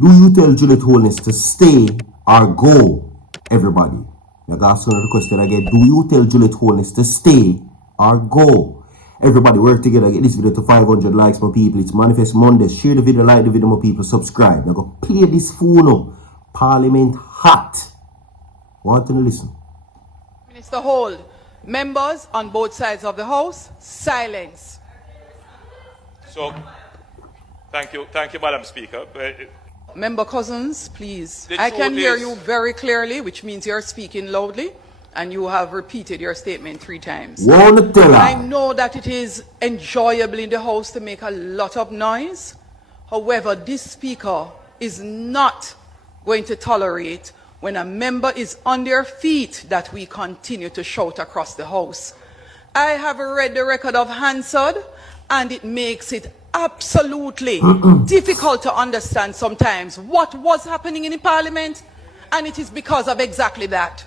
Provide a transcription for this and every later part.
Do you tell Juliet Holness to stay or go? Everybody. I got the question again. Do you tell Juliet Holness to stay or go? Everybody work together. Get this video to 500 likes, my people. It's Manifest Mondays. Share the video, like the video, my people. Subscribe. Now go play this phone. Parliament hot. Want to listen? Minister Hold. Members on both sides of the House, silence. So, thank you, Madam Speaker. Member Cousins, please. I can hear you very clearly, which means you're speaking loudly, and you have repeated your statement 3 times. I know that it is enjoyable in the House to make a lot of noise. However, this Speaker is not going to tolerate when a member is on their feet that we continue to shout across the House. I have read the record of Hansard, and it makes it absolutely difficult to understand sometimes what was happening in the Parliament, and it is because of exactly that.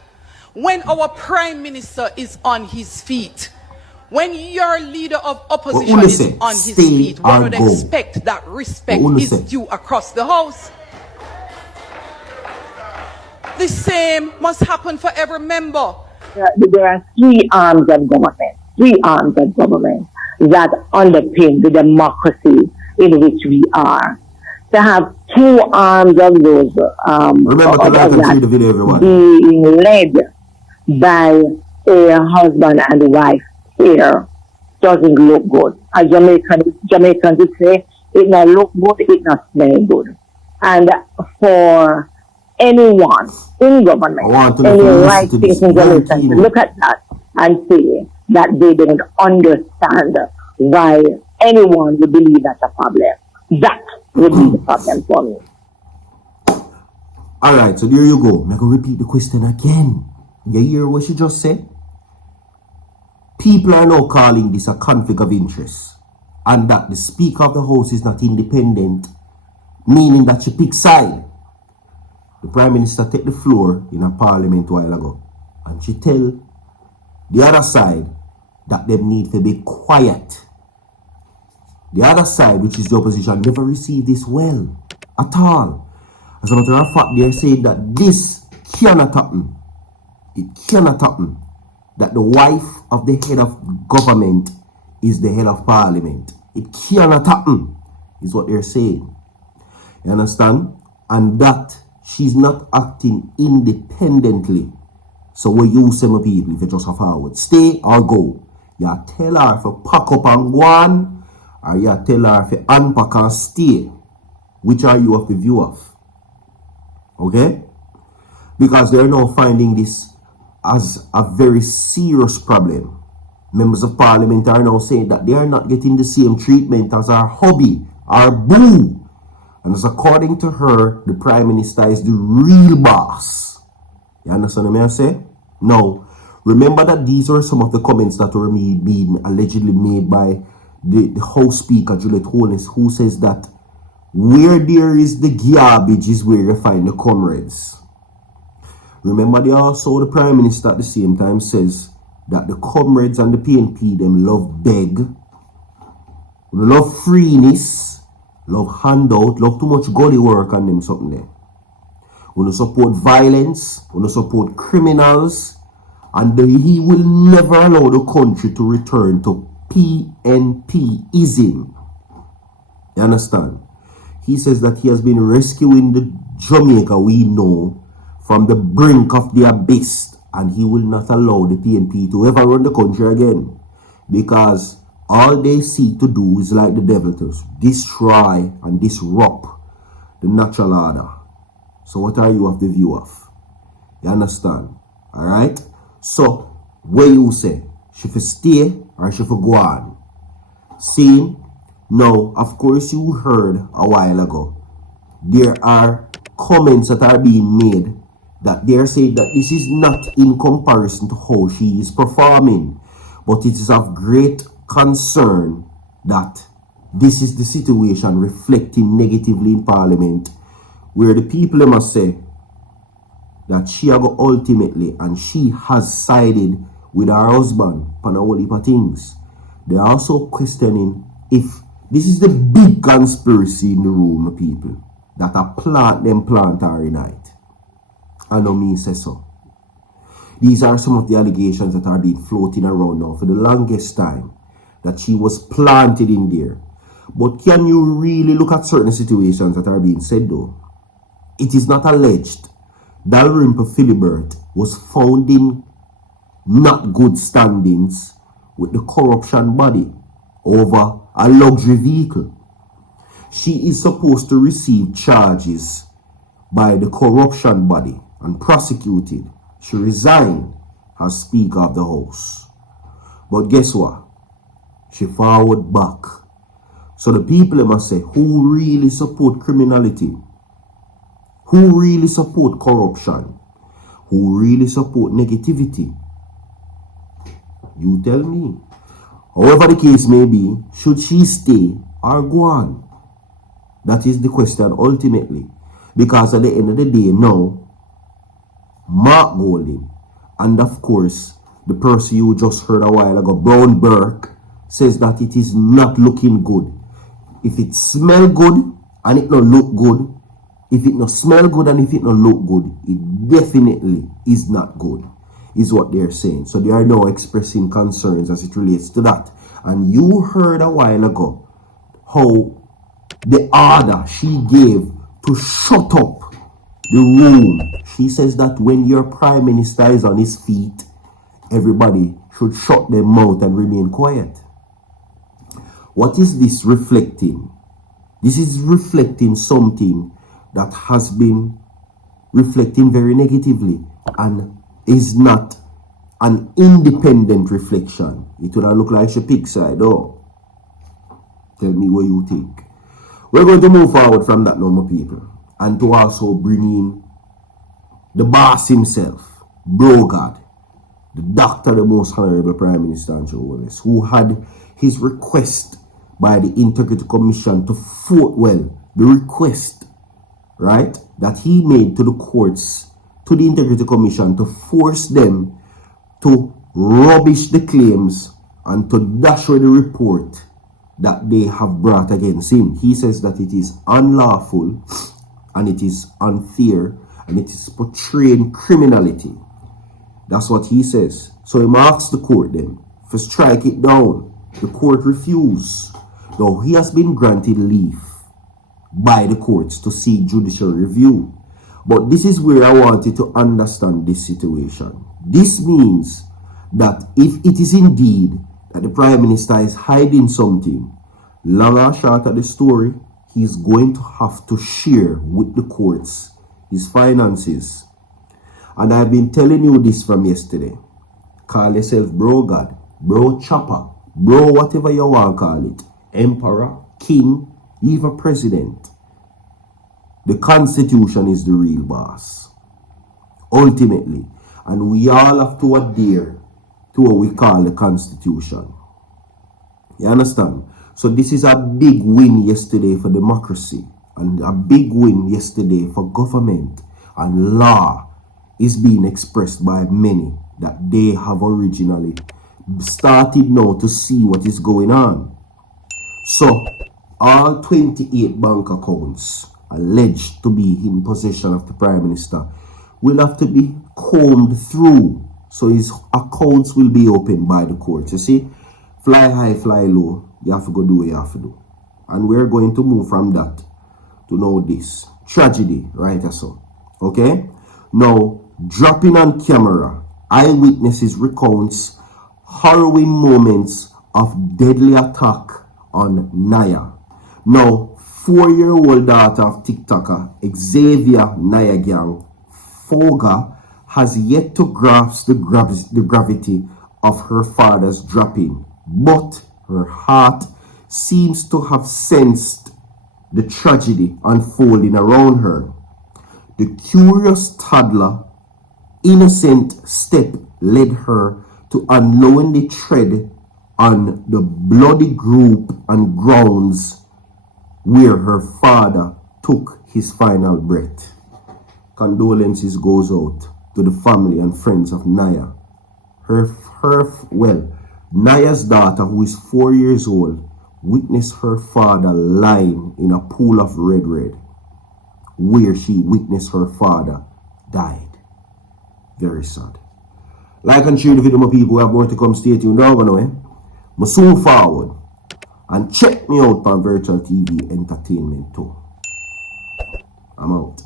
When our Prime Minister is on his feet, when your leader of opposition is on his feet, one would expect that respect is due across the House. The same must happen for every member. There are 3 arms of government, that underpin the democracy in which we are. To have 2 arms of those remember to like and share the video, everyone. Being led by a husband and wife here doesn't look good. As Jamaicans would say, it not look good, it not smell good. And for anyone in government, any right-thinking Jamaicans, look at that and say that they don't understand why anyone would believe that's a problem. That would be the problem for me. Alright, so there you go. I'm going to repeat the question again. You hear what she just said? People are now calling this a conflict of interest, and that the Speaker of the House is not independent, meaning that she picks side. The Prime Minister take the floor in a parliament a while ago, and she tell the other side that they need to be quiet. The other side, which is the opposition, never received this well at all. As a matter of fact, they are saying that this cannot happen. It cannot happen. That the wife of the head of government is the head of parliament. It cannot happen, is what they're saying. You understand? And that she's not acting independently. So what you say, my people, if you just have forward, stay or go. You tell her if you pack up and go on, or you tell her if you unpack and stay. Which are you of the view of? Okay? Because they're now finding this as a very serious problem. Members of Parliament are now saying that they are not getting the same treatment as our hubby, our boo. And as according to her, the Prime Minister is the real boss. You understand what I say? No. Remember that these are some of the comments that were being allegedly made by the House Speaker, Juliet Holness, who says that where there is the garbage is where you find the comrades. Remember the Prime Minister at the same time says that the comrades and the PNP, them love beg, love freeness, love handout, love too much gully work and them something there. We don't support violence, we don't support criminals, and he will never allow the country to return to PNP-ism. You understand? He says that he has been rescuing the Jamaica we know from the brink of the abyss, and he will not allow the PNP to ever run the country again, because all they seek to do is like the devil to destroy and disrupt the natural order. So what are you of the view of? You understand? Alright? So, what you say? Should we stay or should we go on? See? Now, of course you heard a while ago, there are comments that are being made that they are saying that this is not in comparison to how she is performing, but it is of great concern that this is the situation reflecting negatively in Parliament, where the people must say that she go ultimately, and she has sided with her husband on a whole heap of things. They are also questioning if this is the big conspiracy in the room, people. that a plant them plant her in night. I know me say so. These are some of the allegations that are being floating around now for the longest time, that she was planted in there. But can you really look at certain situations that are being said though? It is not alleged Dalrymple Philibert was found in not good standings with the corruption body over a luxury vehicle. She is supposed to receive charges by the corruption body and prosecuted. She resigned as Speaker of the House. But guess what? She forward back. So the people must say, who really support criminality? Who really support corruption? Who really support negativity? You tell me. However the case may be, should she stay or go on? That is the question ultimately. Because at the end of the day now, Mark Golding, and of course, the person you just heard a while ago, Brown Burke, says that it is not looking good. If it smell good and it not look good, if it not smell good and if it not look good, it definitely is not good, is what they're saying. So they are now expressing concerns as it relates to that. And you heard a while ago how the order she gave to shut up the room. She says that when your prime minister is on his feet, everybody should shut their mouth and remain quiet. What is this reflecting? This is reflecting something that has been reflecting very negatively and is not an independent reflection. It would look like she picked side. Oh, tell me what you think. We're going to move forward from that number, people, and to also bring in the boss himself, Bro God, the Doctor, the Most Honorable Prime Minister Juliet Holness, who had his request by the Integrity Commission to the request, right, that he made to the courts, to the Integrity Commission, to force them to rubbish the claims and to dash away the report that they have brought against him. He says that it is unlawful and it is unfair and it is portraying criminality. That's what he says. So he asks the court then to strike it down. The court refused. Though he has been granted leave by the courts to seek judicial review. But this is where I wanted to understand this situation. This means that if it is indeed that the Prime Minister is hiding something, long or short of the story, he's going to have to share with the courts his finances. And I've been telling you this from yesterday. Call yourself Bro God, Bro Chopper, Bro whatever you want to call it. Emperor, King, even President. The Constitution is the real boss. Ultimately. And we all have to adhere to what we call the Constitution. You understand? So this is a big win yesterday for democracy. And a big win yesterday for government. And law is being expressed by many that they have originally started now to see what is going on. So, all 28 bank accounts alleged to be in possession of the Prime Minister will have to be combed through. So his accounts will be opened by the courts. You see, fly high, fly low. You have to go do what you have to do. And we're going to move from that to know this. Tragedy, right? So, okay? Now, dropping on camera, eyewitnesses recounts harrowing moments of deadly attack on Niah. Now, 4-year-old daughter of TikToker Xavier Niah Gang, Foga, has yet to grasp the gravity of her father's dropping, but her heart seems to have sensed the tragedy unfolding around her. The curious toddler, innocent step led her to unknowingly tread on the bloody group and grounds where her father took his final breath. Condolences goes out to the family and friends of Niah. Niah's daughter, who is 4 years old, witnessed her father lying in a pool of red. where she witnessed her father died. Very sad. Like and share the video, my people. We have more to come. Stay tuned. Now, I soon forward. And check me out on Virtual TV Entertainment too. I'm out.